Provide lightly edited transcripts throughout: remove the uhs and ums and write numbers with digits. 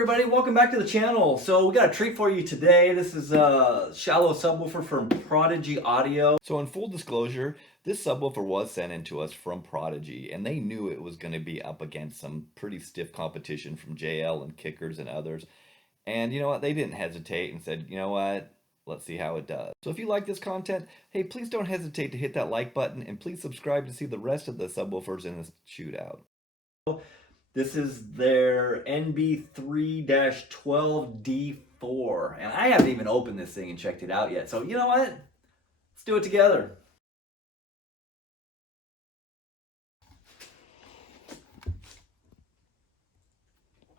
everybody, welcome back to the channel. So we got a treat for you today. This is a shallow subwoofer from Prodigy Audio. So in full disclosure, this subwoofer was sent in to us from Prodigy, and they knew it was going to be up against some pretty stiff competition from JL and Kickers and others. And you know what? They didn't hesitate and said, you know what? Let's see how it does. So if you like this content, hey, please don't hesitate to hit that like button, and please subscribe to see the rest of the subwoofers in this shootout. This is their NB3-12D4. And I haven't even opened this thing and checked it out yet. So you know what? Let's do it together.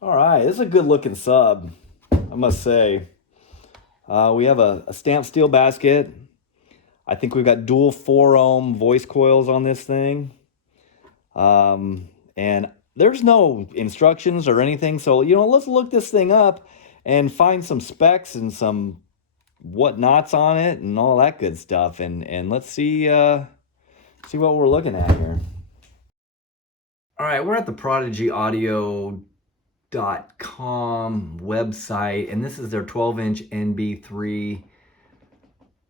All right, this is a good looking sub, I must say. We have a stamped steel basket. I think we've got dual 4-ohm voice coils on this thing. And there's no instructions or anything, so you know, let's look this thing up and find some specs and some whatnots on it and all that good stuff, and let's see what we're looking at here. All right, we're at the prodigyaudio.com website, and this is their 12-inch NB3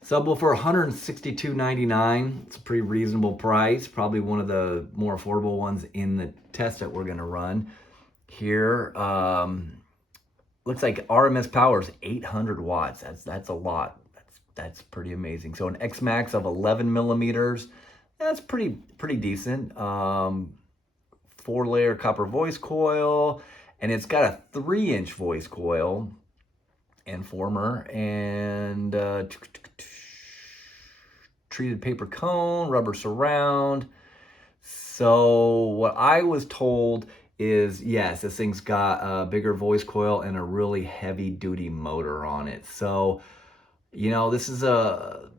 subwoofer, $162.99. It's a pretty reasonable price, probably one of the more affordable ones in the test that we're gonna run here. Looks like RMS power is 800 watts. That's a lot. That's pretty amazing. So an Xmax of 11 millimeters, that's pretty decent. 4-layer copper voice coil, and it's got a 3-inch voice coil and former, and treated paper cone, rubber surround. So what I was told is, yes, this thing's got a bigger voice coil and a really heavy duty motor on it. So, you know, this is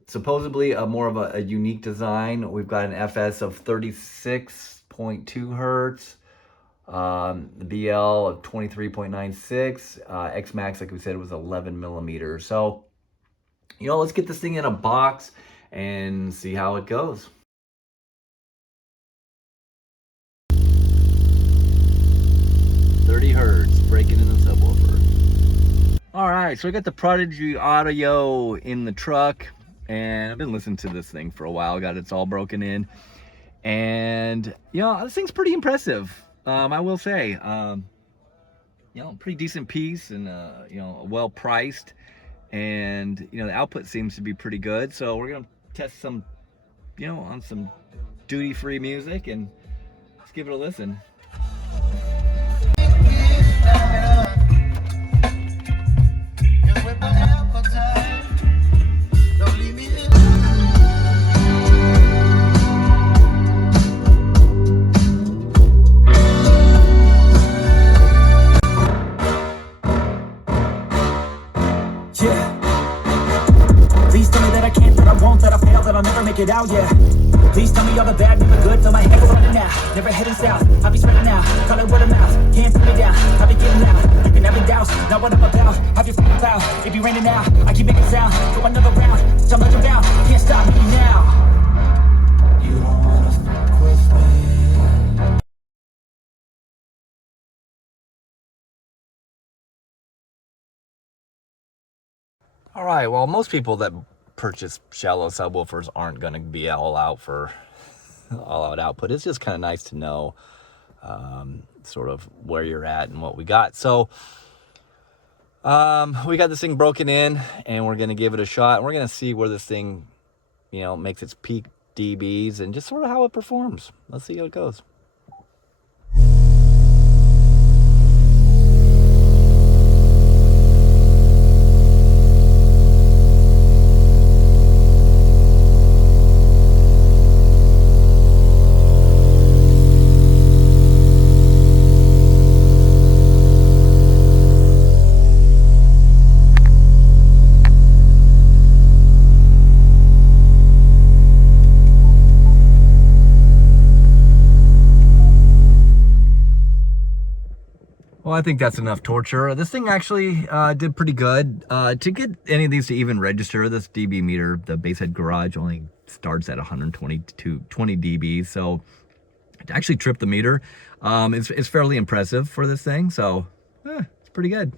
supposedly more of a unique design. We've got an FS of 36.2 hertz, the BL of 23.96, Xmax, like we said, was 11 millimeters. So, you know, let's get this thing in a box and see how it goes. Hertz breaking in the subwoofer. All right, so we got the Prodigy Audio in the truck, and I've been listening to this thing for a while. Got it's all broken in, and you know, this thing's pretty impressive. I will say, you know, pretty decent piece, and you know, well priced, and you know, the output seems to be pretty good. So we're gonna test some, you know, on some duty-free music, and let's give it a listen. Please tell me that I can't, that I won't, that I fail, that I'll never make it out, yeah. Please tell me all the bad, never good, till my head goes running out. Never heading south, I'll be spreading out, call it word of mouth. Can't put me down, I'll be getting out. You can never doubt, not what I'm about. Have your f***ing cloud, it be raining out. I keep making sound, go another round. Tell me you're bound, can't stop me now. You don't wanna fuck with me. All right, well, most people that purchase shallow subwoofers aren't going to be all out for all out output. It's just kind of nice to know sort of where you're at and what we got. So we got this thing broken in, and we're going to give it a shot. We're going to see where this thing, you know, makes its peak dBs and just sort of how it performs. Let's see how it goes. Well, I think that's enough torture. This thing actually did pretty good. To get any of these to even register, this dB meter, the Basshead Garage, only starts at 120 to 20 dB. So to actually trip the meter, it's fairly impressive for this thing. So it's pretty good.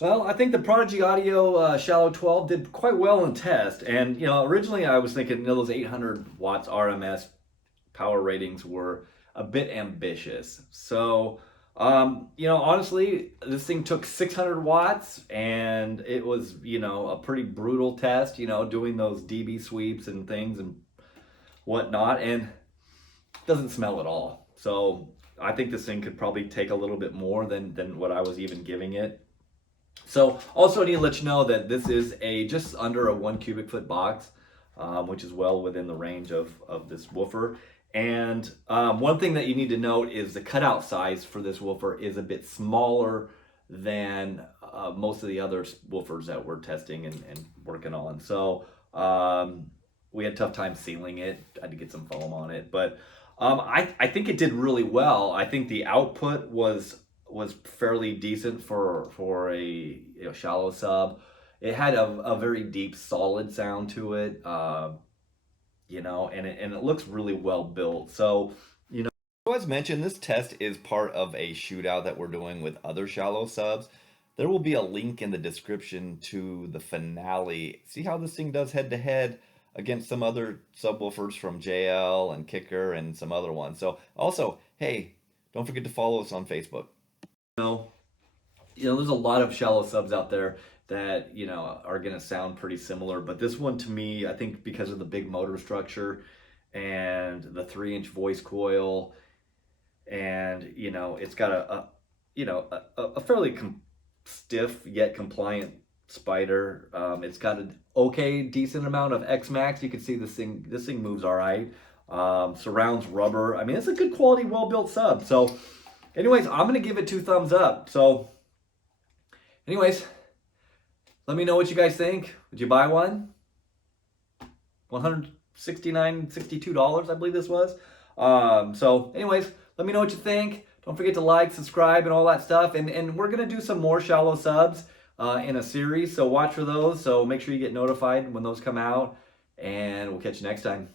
Well, I think the Prodigy Audio Shallow 12 did quite well in test. And, originally I was thinking, those 800 watts RMS power ratings were a bit ambitious. So, honestly, this thing took 600 watts and it was, a pretty brutal test, doing those dB sweeps and things and whatnot, and it doesn't smell at all. So I think this thing could probably take a little bit more than what I was even giving it. So also need to let you know that this is just under a 1 cubic foot box, which is well within the range of this woofer. And one thing that you need to note is the cutout size for this woofer is a bit smaller than most of the other woofers that we're testing and working on. So we had a tough time sealing it. I had to get some foam on it, but I think it did really well. I think the output was fairly decent for a shallow sub. It had a very deep, solid sound to it, and it looks really well built. So, as mentioned, this test is part of a shootout that we're doing with other shallow subs. There will be a link in the description to the finale. See how this thing does head to head against some other subwoofers from JL and Kicker and some other ones. So also, hey, don't forget to follow us on Facebook. There's a lot of shallow subs out there that are going to sound pretty similar, but this one, to me, I think because of the big motor structure and the 3-inch voice coil, and it's got a fairly stiff yet compliant spider. It's got an decent amount of Xmax. You can see this thing moves all right. Surrounds rubber. I mean, it's a good quality, well-built sub. So anyways, I'm going to give it 2 thumbs up. So anyways, let me know what you guys think. Would you buy one? $162, I believe this was. So anyways, let me know what you think. Don't forget to like, subscribe, and all that stuff. And we're going to do some more shallow subs in a series, so watch for those. So make sure you get notified when those come out, and we'll catch you next time.